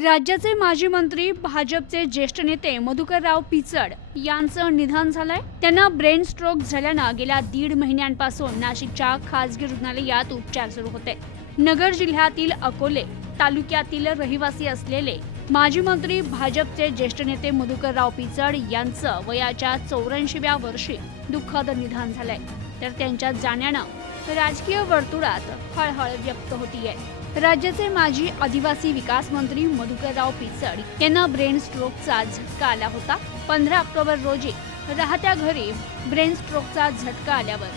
राज्याचे माजी मंत्री भाजपचे ज्येष्ठ नेते मधुकरराव पिचड यांचं निधन झालंय। त्यांना ब्रेन स्ट्रोक झाल्यानं गेल्या 1.5 महिन्यांपासून नाशिकच्या खासगी रुग्णालयात उपचार सुरू होते। नगर जिल्ह्यातील अकोले तालुक्यातील रहिवासी असलेले माजी मंत्री भाजपचे ज्येष्ठ नेते मधुकरराव पिचड यांचं वयाच्या 84व्या वर्षी दुःखद निधन झालंय। तर त्यांच्या जाण्यानं राजकीय वर्तुळात हळहळ व्यक्त होतीये। राज्याचे माजी आदिवासी विकास मंत्री मधुकरराव पिचड यांना ब्रेन स्ट्रोकचा झटका आला होता। 15 ऑक्टोबर रोजी राहत्या घरी ब्रेन स्ट्रोकचा झटका आल्यावर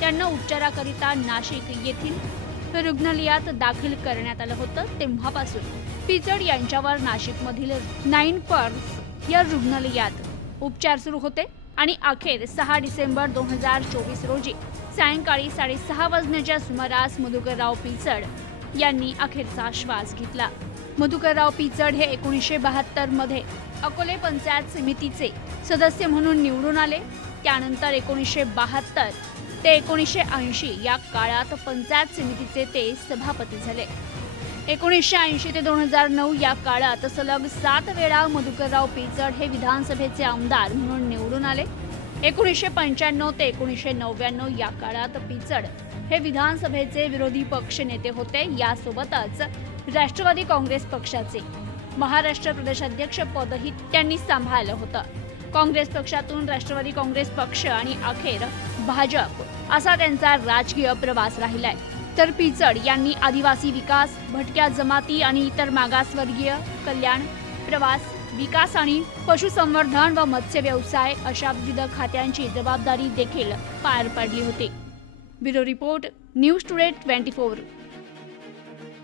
त्यांना उपचाराकरिता नाशिक येथील रुग्णालयात दाखल करण्यात आलं होतं। तेव्हापासून पिचड यांच्यावर नाशिकमधील 9 पर्स या रुग्णालयात उपचार सुरू होते आणि अखेर 6 डिसेंबर 2024 रोजी सायंकाळी 6:30 वाजण्याच्या सुमारास मधुकरराव पिचड यांनी अखेरचा श्वास घेतला। मधुकरराव पिचड हे 1972 मध्ये अकोले पंचायत समितीचे सदस्य म्हणून निवडून आले। त्यानंतर 1972 ते 1980 या काळात पंचायत समितीचे ते सभापती झाले। 1980 ते 2009 या काळात सलग 7 वेळा मधुकरराव पिचड हे विधानसभेचे आमदार म्हणून निवडून आले। 1995 ते 1999 या काळात पिचड हे विधानसभेचे विरोधी पक्ष नेते होते। यासोबतच राष्ट्रवादी काँग्रेस पक्षाचे महाराष्ट्र प्रदेशाध्यक्ष पदही त्यांनी सांभाळलं होतं। काँग्रेस पक्षातून राष्ट्रवादी काँग्रेस पक्ष आणि अखेर भाजप असा त्यांचा राजकीय प्रवास राहिलाय। तर पिचड यांनी आदिवासी विकास, भटक्या जमाती आणि इतर मागासवर्गीय कल्याण, प्रवास, विकास आणि पशुसंवर्धन व मत्स्य व्यवसाय अशा विविध खात्यांची जबाबदारी देखील पार पाडली होती। Bureau report, news today 24।